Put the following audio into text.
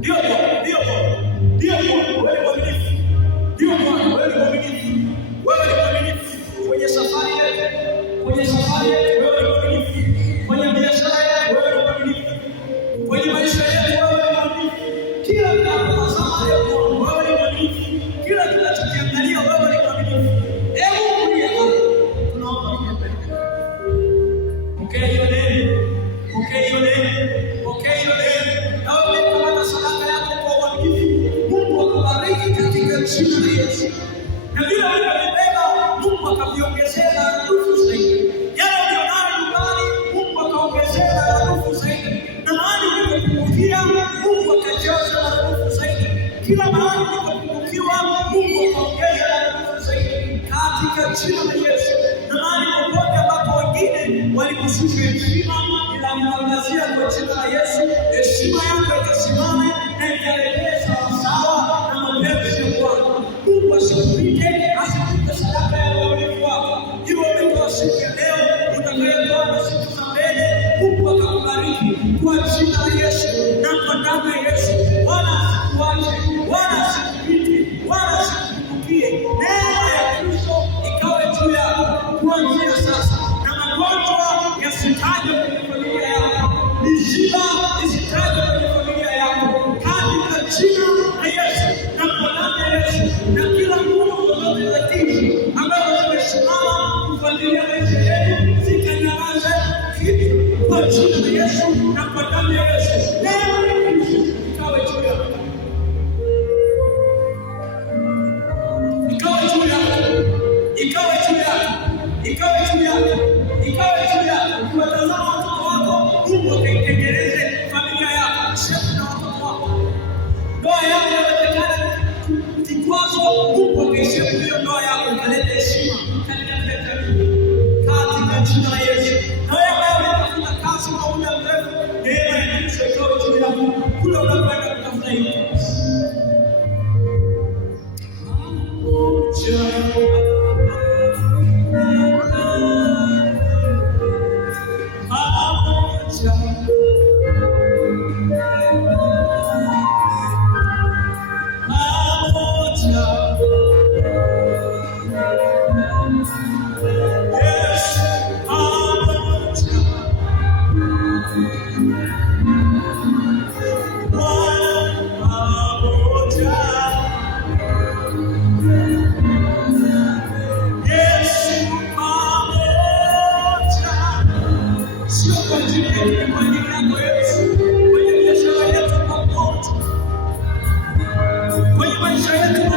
Ndio Bwana, ndio Bwana, ndio Bwana, wewe ni mwaminifu. Ndio Bwana, wewe ni mwaminifu. Wewe ni mwaminifu kwenye safari yetu, kwenye safari yetu wewe ni mwaminifu. Kwenye biashara yetu wewe ni mwaminifu. Kwenye maisha yetu wewe ni mwaminifu. Kila tunapotazama leo wewe ni mwaminifu. Kila tunachokiangalia wewe ni mwaminifu. Hebu Mungu tunaomba kiende. Pokea hiyo neno. Pokea hiyo neno. Pokea hiyo neno. Na wewe kama sadaka yako kwa uaminifu, Mungu akubariki katika jina la Yesu. Na vile ulivyobeba Mungu akaviongezea maradufu zaidi. Yale ulionayo nyumbani Mungu akaongezea maradufu zaidi. Na mahali ulipopungukia Mungu akajaza maradufu zaidi. Kila mahali ulipopungukiwa Mungu akaongeza maradufu zaidi katika jina la Yesu. Na mahali popote ambapo wengine walikushusha heshima, ninamtangazia kwa jina la Yesu, heshima yako ikasimame na ikarejee sawasawa na mapenzi ya Bwana. Mungu asikupite, asikupite sadaka ya uaminifu wako. Iwe umetoa siku ya leo, utakayotoa na siku za mbele, Mungu akakubariki kwa jina la Yesu na kwa damu ya Yesu. Bwana asikuache, Bwana asikupite, Bwana asikupungukie. Neema ya Kristo ikawe juu yako kuanzia sasa, na magonjwa yasitajwe kwenye familia yako, miziba isitajwe kwenye familia yako, katika jina la Yesu na kwa damu ya Yesu. Na kila nguvu zozote za giza ambazo zimesimama kufuatilia maisha yetu zikanyamaze kimya kwa jina la Yesu na kwa damu ya Yesu. Neema ya Kristo ikawe juu yako, ikawe juu yako, ikawe juu yako, ikawe juu yako, ikawe juu yako. Ukiwatazama watoto wako, Mungu akaitengeneze familia yako, shepu na watoto wako. Ndoa yako inaonekana kikwazo, Mungu akaishepu hiyo ndoa yako, ikaleta heshima katika jina la Yesu. Na wewe ambaye unatafuta kazi kwa muda mrefu, neema ya Kristo ikawe juu yako kule unakwenda kutafuta hiyo kazi. Kwenye biashara yetu pamoja, kwenye maisha yetu